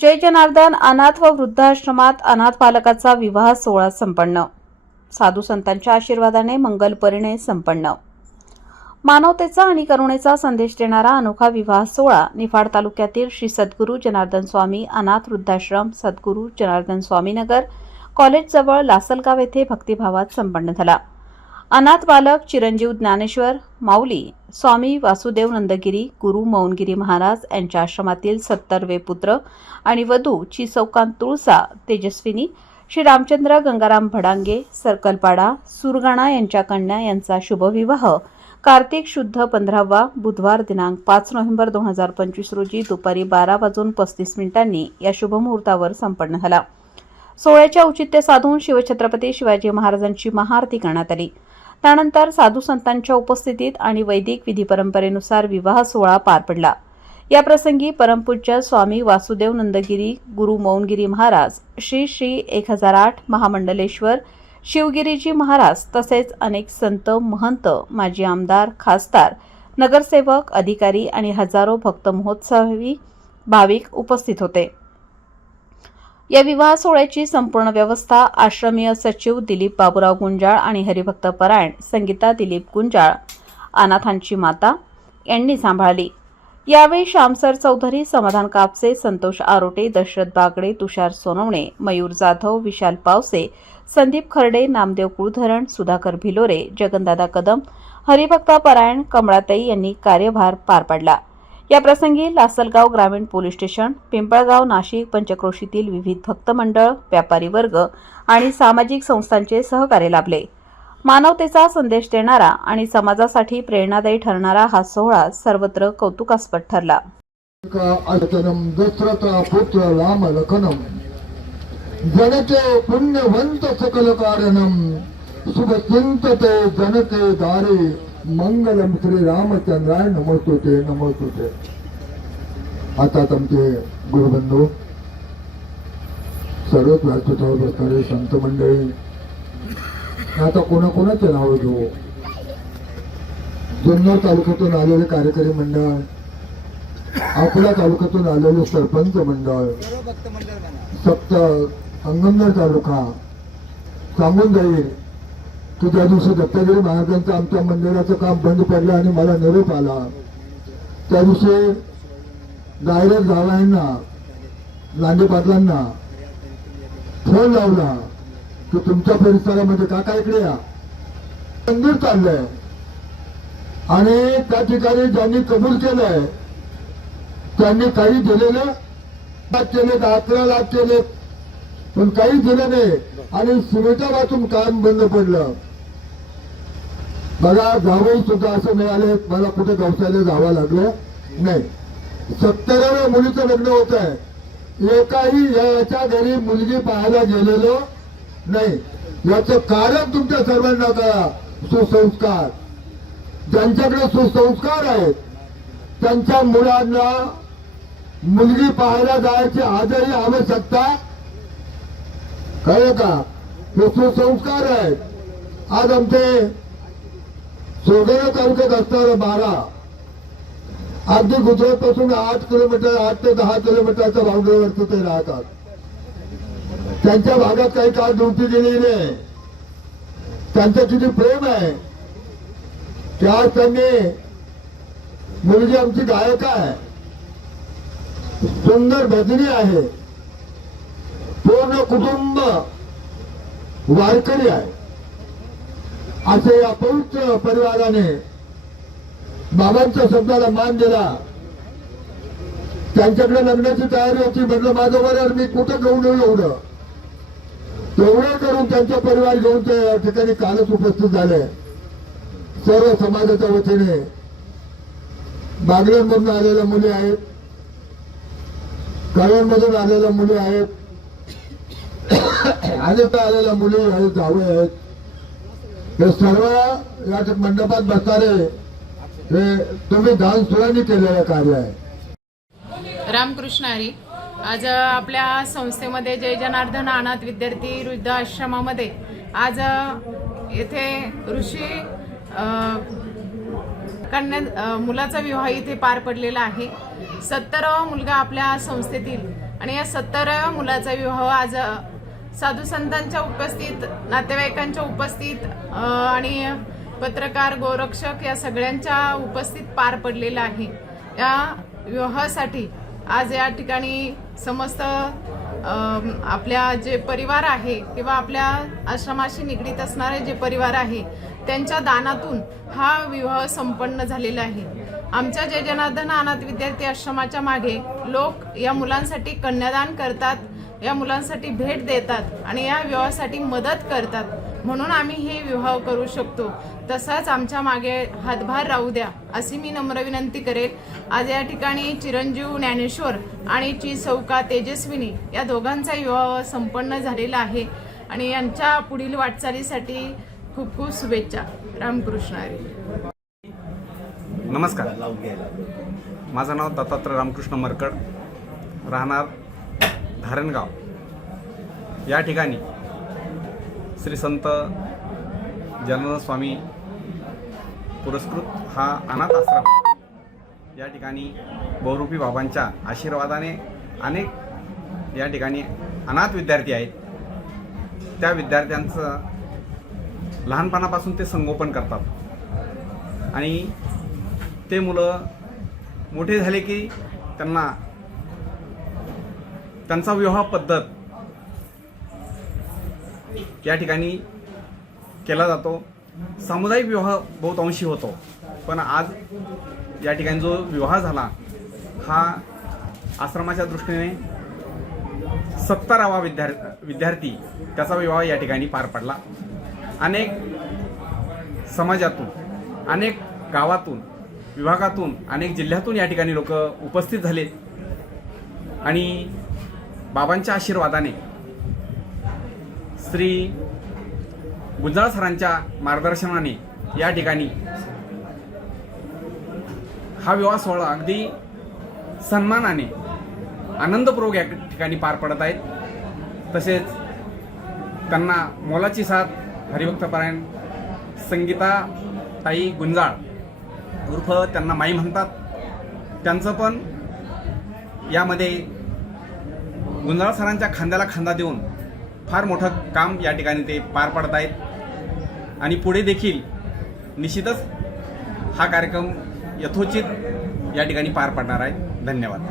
जय जनार्दन अनाथ व वृद्धाश्रमात अनाथ बालकाचा विवाह सोहळा संपन्न साधू संतांच्या आशीर्वादाने मंगल परिणय संपन्न मानवतेचा आणि करुणेचा संदेश देणारा अनोखा विवाह सोहळा निफाड तालुक्यातील श्री सद्गुरू जनार्दन स्वामी अनाथ वृद्धाश्रम सद्गुरू जनार्दन स्वामीनगर कॉलेजजवळ लासलगाव येथे भक्तिभावात संपन्न झाला अनाथ बालक चिरंजीव ज्ञानेश्वर माऊली स्वामी वासुदेव नंदगिरी गुरु मौनगिरी महाराज यांच्या आश्रमातील सत्तरवे पुत्र आणि वधू चिसौकांत तुळसा तेजस्विनी श्री रामचंद्र गंगाराम भडांगे सर्कलपाडा सुरगाणा यांच्या कन्या यांचा शुभविवाह कार्तिक शुद्ध पंधरावा बुधवार दिनांक पाच नोव्हेंबर दोन हजार पंचवीस रोजी दुपारी बारा वाजून पस्तीस मिनिटांनी या शुभमुहूर्तावर संपन्न झाला सोहळ्याच्या औचित्य साधून शिवछत्रपती शिवाजी महाराजांची महाआरती करण्यात आली त्यानंतर साधू संतांच्या उपस्थितीत आणि वैदिक विधी परंपरेनुसार विवाह सोहळा पार पडला या प्रसंगी परमपूज्य स्वामी वासुदेव नंदगिरी गुरु मौनगिरी महाराज श्री श्री एक हजार आठ महामंडलेश्वर शिवगिरीजी महाराज तसेच अनेक संत महंत माजी आमदार खासदार नगरसेवक अधिकारी आणि हजारो भक्त महोत्सवी भाविक उपस्थित होते या विवाह सोहळ्याची संपूर्ण व्यवस्था आश्रमीय सचिव दिलीप बाबुराव गुंजाळ आणि हरिभक्त परायण संगीता दिलीप गुंजाळ अनाथांची माता यांनी सांभाळली यावेळी श्यामसर चौधरी समाधान कापसे संतोष आरोटे दशरथ बागडे तुषार सोनवणे मयूर जाधव विशाल पावसे संदीप खर्डे नामदेव कुळधरण सुधाकर भिलोरे जगनदादा कदम हरिभक्त परायण कमळाताई यांनी कार्यभार पार पाडला या प्रसंगी लासलगाव ग्रामीण पोलीस स्टेशन पिंपळगाव नाशिक पंचक्रोशीतील विविध भक्त मंडळ व्यापारी वर्ग आणि सामाजिक संस्थांचे सहकार्य लाभले मानवतेचा संदेश देणारा आणि समाजासाठी प्रेरणादायी ठरणारा हा सोहळा सर्वत्र कौतुकास्पद ठरला मंगलम श्री रामचंद्राय नमस्तोते नमस्तोते आता तुमचे गुरुबंधू सर्वच व्यासपीठावर बसणारे संत मंडळी आता कोणाकोणाचे नाव घेऊ जुन्नर तालुक्यातून आलेले कार्यकारी मंडळ अकोला तालुक्यातून आलेले सरपंच मंडळ सप्त अंगमनेर तालुका सांगून जाईल की त्या दिवशी दत्तागिरी महाराजांचं आमच्या मंदिराचं काम बंद पडलं आणि मला निरोप आला त्या दिवशी डायरेक्ट झालांना लांडे पाटलांना फोन लावला की तुमच्या परिसरामध्ये काय इकडे या मंदिर चाललंय आणि त्या ठिकाणी ज्यांनी कबूल केलंय त्यांनी काही दिलेलं केले अकरा लाख केले पण काही दिलं नाही आणि सुविधा काम बंद पडलं बघा जावई सुद्धा असं मिळाले मला कुठे गवसायला जावं लागलं नाही सत्तराव्या मुलीचं लग्न होत आहे एकाही याच्या घरी मुलगी पाहायला गेलेलो नाही याचं कारण तुमच्या सर्वांना कळा सुसंस्कार ज्यांच्याकडे सुसंस्कार आहेत त्यांच्या मुलांना मुलगी पाहायला जायची आजही आवश्यकता कळलं का हे सुसंस्कार आहेत आज आमचे सोडवणं तालुक्यात असणारं बारा अगदी गुजरात पासून आठ किलोमीटर आठ ते दहा किलोमीटरच्या बाउंड्रीवरती ते राहतात त्यांच्या भागात काही काळ ड्युटी गेलेली नाही त्यांचं किती प्रेम आहे त्या त्यांनी मुलगी आमची गायक आहे सुंदर भजनी आहे पूर्ण कुटुंब वारकरी आहे असे या पवित्र परिवाराने बाबांच्या शब्दाला मान दिला त्यांच्याकडे लग्नाची तयारी होती म्हटलं माझं बरं मी कुठं घेऊन येऊ एवढं तेवढं करून त्यांचा परिवार घेऊन त्या ठिकाणी कालच उपस्थित झाले सर्व समाजाच्या वतीने बागलेमधून आलेल्या मुली आहेत कळ्यांमधून आलेल्या मुली आहेत तर आलेल्या मुली आहेत जावळे आहेत हे सर्व या मंडपात बसणारे हे तुम्ही दान सुरांनी केलेलं कार्य आहे रामकृष्ण हरी आज आपल्या संस्थेमध्ये जय जनार्दन आनाथ विद्यार्थी वृद्ध आश्रमामध्ये आज येथे ऋषी कन्या मुलाचा विवाह इथे पार पडलेला आहे सत्तरावा मुलगा आपल्या संस्थेतील आणि या सत्तराव्या मुलाचा विवाह आज साधू संतांच्या उपस्थित नातेवाईकांच्या उपस्थित आणि पत्रकार गोरक्षक या सगळ्यांच्या उपस्थित पार पडलेला आहे या विवाहासाठी आज या ठिकाणी समस्त आपल्या जे परिवार आहे किंवा आपल्या आश्रमाशी निगडीत असणारे जे परिवार आहे त्यांच्या दानातून हा विवाह संपन्न झालेला आहे आमच्या जय जनार्दन अनाथ विद्यार्थी आश्रमाच्या मागे लोक या मुलांसाठी कन्यादान करतात या मुलांसाठी भेट देतात आणि या विवाहासाठी मदत करतात म्हणून आम्ही हे विवाह करू शकतो तसाच आमच्या मागे हातभार राहू द्या अशी मी नम्र विनंती करेल आज या ठिकाणी चिरंजीव ज्ञानेश्वर आणि ची सौका तेजस्विनी या दोघांचा विवाह संपन्न झालेला आहे आणि यांच्या पुढील वाटचालीसाठी खूप खूप शुभेच्छा रामकृष्ण हरी नमस्कार माझं नाव दत्तात्रय रामकृष्ण मरकड राहणार धारणगाव या ठिकाणी श्री संत स्वामी पुरस्कृत हा अनाथ आश्रम या ठिकाणी बहुरूपी बाबांच्या आशीर्वादाने अनेक या ठिकाणी अनाथ विद्यार्थी आहेत त्या विद्यार्थ्यांचं लहानपणापासून ते संगोपन करतात आणि ते मुलं मोठे झाले की त्यांना त्यांचा विवाह पद्धत या ठिकाणी केला जातो सामुदायिक विवाह बहुतांशी होतो पण आज या ठिकाणी जो विवाह झाला हा आश्रमाच्या दृष्टीने सत्तरावा विद्यार विद्यार्थी त्याचा विवाह या ठिकाणी पार पडला अनेक समाजातून अनेक गावातून विभागातून अनेक जिल्ह्यातून या ठिकाणी लोक उपस्थित झाले आणि बाबांच्या आशीर्वादाने श्री गुंजाळ सरांच्या मार्गदर्शनाने या ठिकाणी हा विवाह सोहळा अगदी सन्मानाने आनंदपूर्वक या ठिकाणी पार पडत आहेत तसेच त्यांना मोलाची साथ हरिभक्तपरायण संगीता ताई गुंजाळ उर्फ त्यांना माई म्हणतात त्यांचं पण यामध्ये गुंजाळ सरांच्या खांद्याला खांदा देऊन फार मोठं काम या ठिकाणी ते पार पाडत आहेत आणि पुढे देखील निश्चितच हा कार्यक्रम यथोचित या ठिकाणी पार पाडणार आहे धन्यवाद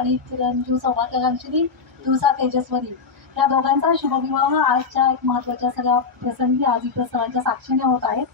आणि चिरंजीव सौभाग्यांशी दिवसा तेजस्वरी या दोघांचा शुभविवाह आजच्या एक महत्वाच्या सगळ्या प्रसंगी आज इथं सरांच्या साक्षीने होत आहेत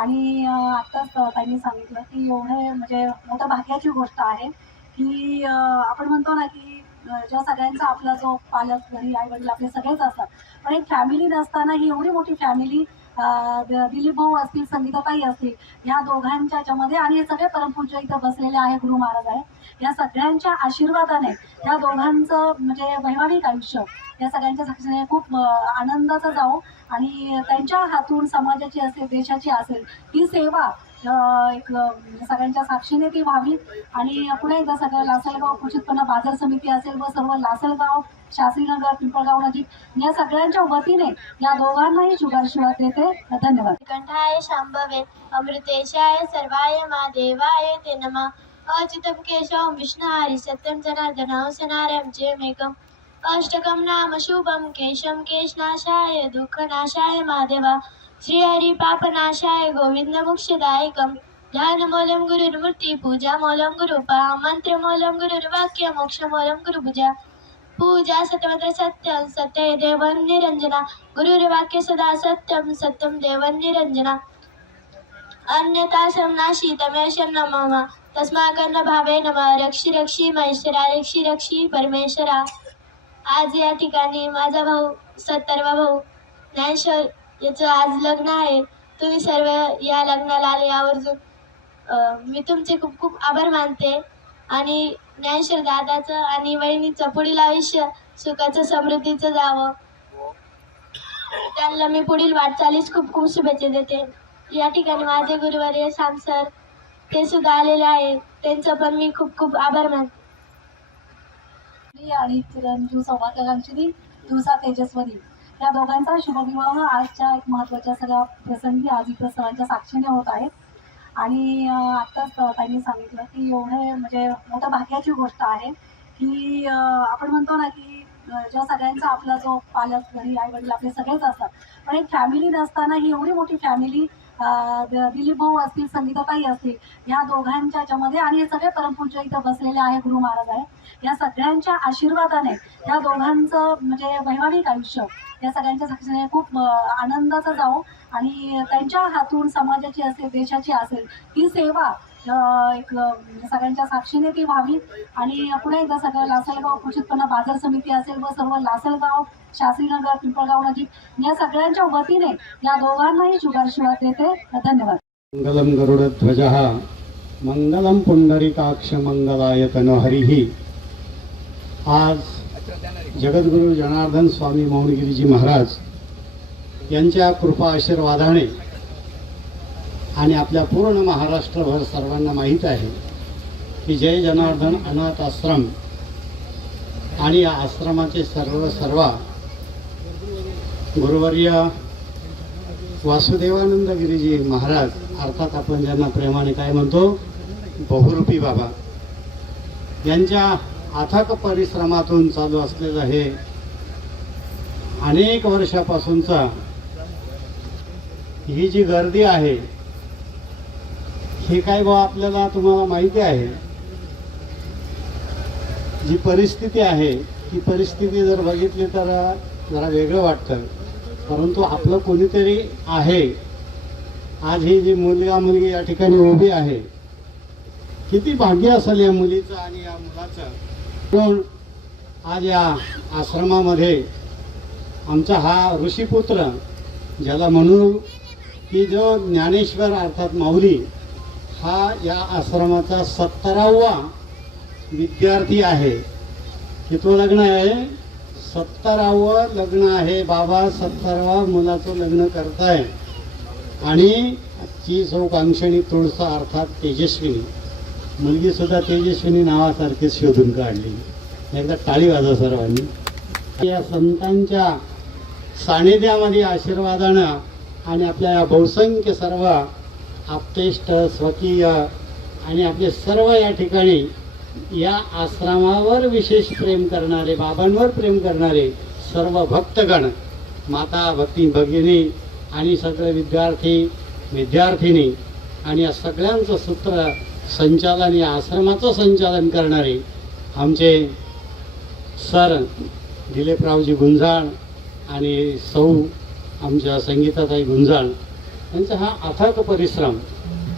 आणि आत्ताच त्यांनी सांगितलं की एवढे म्हणजे मोठ्या भाग्याची गोष्ट आहे की आपण म्हणतो ना की ज्या सगळ्यांचा आपला जो पालक घरी आई वडील आपले सगळेच असतात पण एक फॅमिली नसताना ही एवढी मोठी फॅमिली दिलीप भाऊ असतील संगीताताई असतील या दोघांच्या याच्यामध्ये आणि हे सगळे परमपूज्य इथं बसलेले आहे गुरु महाराज आहे या सगळ्यांच्या आशीर्वादाने या दोघांचं म्हणजे वैवाहिक आयुष्य या सगळ्यांच्या साक्षीने खूप आनंदाचं जाऊ आणि त्यांच्या हातून समाजाची असेल देशाची असेल ही सेवा एक सगळ्यांच्या साक्षीने ती व्हावी आणि पुन्हा एकदा सगळं लासलगाव कृषीत्पन्न बाजार समिती असेल व सर्व लासलगाव शास्त्रीनगर पिंपळगाव नजीक या सगळ्यांच्या वतीने या दोघांनाही शुभारशिवाद देते धन्यवाद कंठाय शांभवे अमृतेशाय सर्वाय मा देवाय ते नमा अचितम केशव विष्णू हरी सत्यम जनार्दनांश जय मेघम अष्टकं नाम शुभम केशं केशनाशाय दुःखनाशाय महादेवा श्रीहरी पापनाशाय गोविंद ध्यानमूलं गुरुर्मूर्ती पूजामूलं गुरुपा मन्त्रमूलं गुरुर्वाक्यमोक्षमौलं गुरुभुजा पूजा सत्यमत्र सत्यं सत्य देवं निरंजना गुरुर्वाक्य सदा सत्यं सत्यं देवं निरञ्जना अन्यथा नाशी तमेशं न मम तस्माकन्न भावे नमः रक्षि रक्षि महेश्वरा रक्षि रक्षि परमेश्वरा आज या ठिकाणी माझा भाऊ सत्तरवा भाऊ ज्ञानेश्वर याचं आज लग्न आहे तुम्ही सर्व या लग्नाला आले आवर्जून मी तुमचे खूप खूप आभार मानते आणि ज्ञानेश्वर दादाचं आणि वहिनीचं पुढील आयुष्य सुखाचं समृद्धीचं जावं त्यांना मी पुढील वाटचालीस खूप खूप शुभेच्छा देते या ठिकाणी माझे गुरुवारी सामसर ते सुद्धा आलेले आहे त्यांचं पण मी खूप खूप आभार मानते चिरंजीवी आणि चिरंजीव सौभाग्यकांक्षिनी दिवसा तेजस्वनी या दोघांचा शुभविवाह आजच्या एक महत्त्वाच्या सगळ्या प्रसंगी आज इथं सणांच्या साक्षीने होत आहे आणि आत्ताच त्यांनी सांगितलं की एवढे म्हणजे मोठ्या भाग्याची गोष्ट आहे की आपण म्हणतो ना की ज्या सगळ्यांचा आपला जो पालक घरी आई वडील आपले सगळेच असतात पण एक फॅमिली नसताना ही एवढी मोठी फॅमिली दिलीप भाऊ असतील संगीताताई असतील या दोघांच्या याच्यामध्ये आणि हे सगळे परमपूज्य इथं बसलेले आहे गुरु महाराज आहे या सगळ्यांच्या आशीर्वादाने या दोघांचं म्हणजे वैवाहिक आयुष्य या सगळ्यांच्या साक्षीने खूप आनंदाचा जाऊ आणि त्यांच्या हातून समाजाची असेल देशाची असेल ही सेवा एक सगळ्यांच्या साक्षीने ती व्हावी आणि पुन्हा एकदा सगळं लासलगाव कृषीत्पन्न बाजार समिती असेल व सर्व लासलगाव शास्त्रीनगर पिंपळगाव नजीक या सगळ्यांच्या वतीने या दोघांनाही शुभारशिवाद देते धन्यवाद मंगलम ध्वज मंगलम पुंडरिकाक्ष मंगलायतन हरिही आज जगद्गुरु जनार्दन स्वामी मौनगिरीजी महाराज यांच्या कृपा आशीर्वादाने आणि आपल्या पूर्ण महाराष्ट्रभर सर्वांना माहीत आहे की जय जनार्दन अनाथ आश्रम आणि या आश्रमाचे सर्व सर्वा गुरुवर्य वासुदेवानंद गिरीजी महाराज अर्थात आपण ज्यांना प्रेमाने काय म्हणतो बहुरूपी बाबा यांच्या अथक परिश्रमातून चालू असलेलं हे अनेक वर्षापासूनचा ही जी गर्दी आहे हे काय बा आपल्याला तुम्हाला माहिती आहे जी परिस्थिती आहे ती परिस्थिती जर बघितली तर जरा वेगळं वाटतं परंतु आपलं कोणीतरी आहे आज ही जी मुलगा मुलगी या ठिकाणी उभी आहे किती भाग्य असेल या मुलीचं आणि या मुलाचं पण आज या आश्रमामध्ये आमचा हा ऋषीपुत्र ज्याला म्हणू की जो ज्ञानेश्वर अर्थात माऊली हा या आश्रमाचा सत्तरावा विद्यार्थी आहे तो लग्न आहे सत्तरावं लग्न आहे बाबा सत्तरावा मुलाचं लग्न करताय आणि ची सौकांक्षणी तुळसा अर्थात तेजस्विनी मुलगीसुद्धा तेजस्विनी नावासारखी शोधून काढली एकदा टाळी वाजा सर्वांनी या संतांच्या सानिध्यामध्ये आशीर्वादानं आणि आपल्या या बहुसंख्य सर्व आपतेष्ट स्वकीय आणि आपले सर्व या ठिकाणी या आश्रमावर विशेष प्रेम करणारे बाबांवर प्रेम करणारे सर्व भक्तगण माता भक्ती भगिनी आणि सगळे विद्यार्थी विद्यार्थिनी आणि या सगळ्यांचं सूत्र संचालन या आश्रमाचं संचालन करणारे आमचे सर दिलेपरावजी गुंजाळ आणि सौ आमच्या संगीताताई गुंजाळ यांचा हा अथक परिश्रम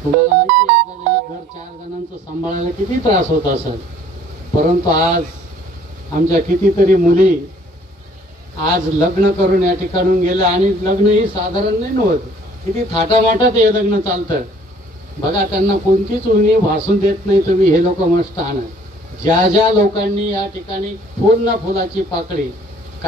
तुम्हाला माहिती घर चार जणांचं सांभाळायला किती त्रास होत असेल परंतु आज आमच्या कितीतरी मुली आज लग्न करून या ठिकाणून गेल्या आणि लग्न ही साधारण नाही नव्हतं किती थाटामाटात हे लग्न चालतं बघा त्यांना कोणतीच उणी भासून देत नाही तुम्ही हे लोक मस्त आणत ज्या ज्या लोकांनी या ठिकाणी फुल ना फुलाची पाकळी